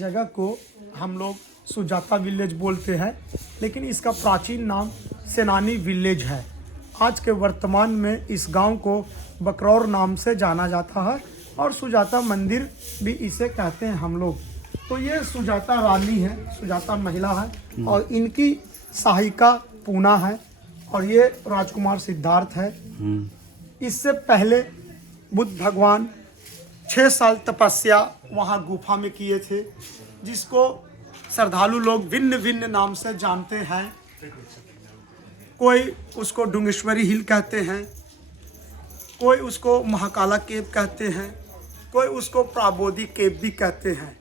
जगह को हम लोग सुजाता विलेज बोलते हैं, लेकिन इसका प्राचीन नाम सेनानी विलेज है। आज के वर्तमान में इस गांव को बकरौर नाम से जाना जाता है और सुजाता मंदिर भी इसे कहते हैं हम लोग। तो ये सुजाता रानी है, सुजाता महिला है और इनकी सहायिका पूना है और ये राजकुमार सिद्धार्थ है। इससे पहले बुद्ध भगवान 6 साल तपस्या वहाँ गुफा में किए थे, जिसको श्रद्धालु लोग भिन्न भिन्न नाम से जानते हैं। कोई उसको डुंगेश्वरी हिल कहते हैं, कोई उसको महाकाला केव कहते हैं, कोई उसको प्राबोधि केव भी कहते हैं।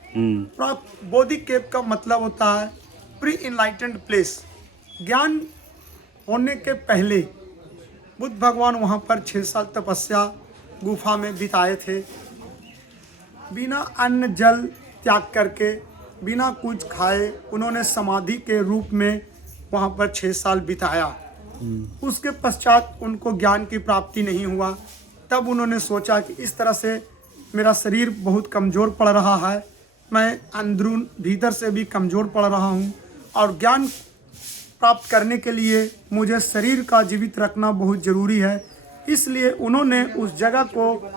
प्राबोधि केव का मतलब होता है प्री इनलाइटेंड प्लेस। ज्ञान होने के पहले बुद्ध भगवान वहाँ पर 6 साल तपस्या गुफा में बिताए थे। बिना अन्न जल त्याग करके, बिना कुछ खाए उन्होंने समाधि के रूप में वहाँ पर 6 साल बिताया। उसके पश्चात उनको ज्ञान की प्राप्ति नहीं हुआ। तब उन्होंने सोचा कि इस तरह से मेरा शरीर बहुत कमज़ोर पड़ रहा है, मैं अंदरून भीतर से भी कमज़ोर पड़ रहा हूँ और ज्ञान प्राप्त करने के लिए मुझे शरीर का जीवित रखना बहुत ज़रूरी है। इसलिए उन्होंने उस जगह को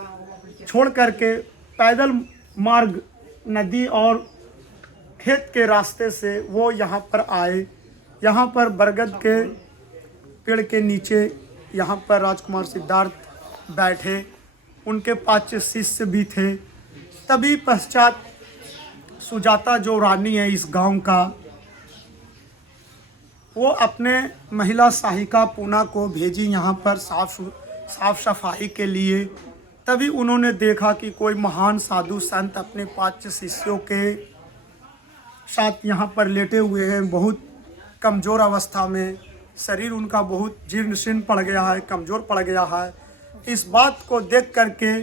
छोड़ करके पैदल मार्ग, नदी और खेत के रास्ते से वो यहाँ पर आए। यहाँ पर बरगद के पेड़ के नीचे यहाँ पर राजकुमार सिद्धार्थ बैठे, उनके 5 शिष्य भी थे। तभी पश्चात सुजाता जो रानी है इस गांव का, वो अपने महिला सहायिका पूना को भेजी यहाँ पर साफ सफाई के लिए। तभी उन्होंने देखा कि कोई महान साधु संत अपने 5 शिष्यों के साथ यहाँ पर लेटे हुए हैं, बहुत कमज़ोर अवस्था में। शरीर उनका बहुत जीर्ण शीर्ण पड़ गया है, कमज़ोर पड़ गया है। इस बात को देख करके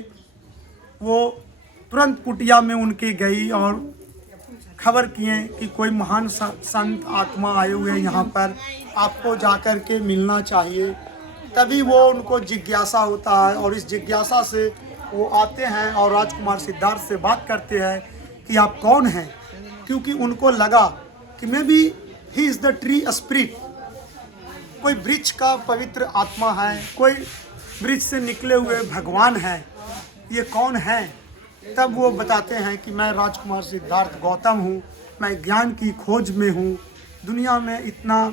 वो तुरंत कुटिया में उनकी गई और खबर किए कि कोई महान संत आत्मा आए हुए हैं यहाँ पर, आपको जाकर के मिलना चाहिए। तभी वो उनको जिज्ञासा होता है और इस जिज्ञासा से वो आते हैं और राजकुमार सिद्धार्थ से बात करते हैं कि आप कौन हैं, क्योंकि उनको लगा कि may be he is the tree spirit, कोई वृक्ष का पवित्र आत्मा है, कोई वृक्ष से निकले हुए भगवान हैं, ये कौन है। तब वो बताते हैं कि मैं राजकुमार सिद्धार्थ गौतम हूँ, मैं ज्ञान की खोज में हूँ। दुनिया में इतना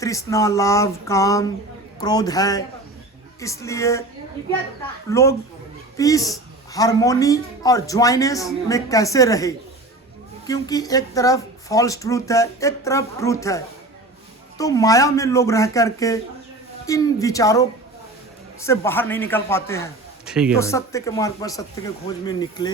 तृष्णा, लाभ, काम, क्रोध है, इसलिए लोग पीस, हार्मोनी और ज्वाइनेस में कैसे रहे, क्योंकि एक तरफ फॉल्स ट्रूथ है, एक तरफ ट्रूथ है। तो माया में लोग रह करके इन विचारों से बाहर नहीं निकल पाते हैं। तो सत्य के मार्ग पर, सत्य के खोज में निकले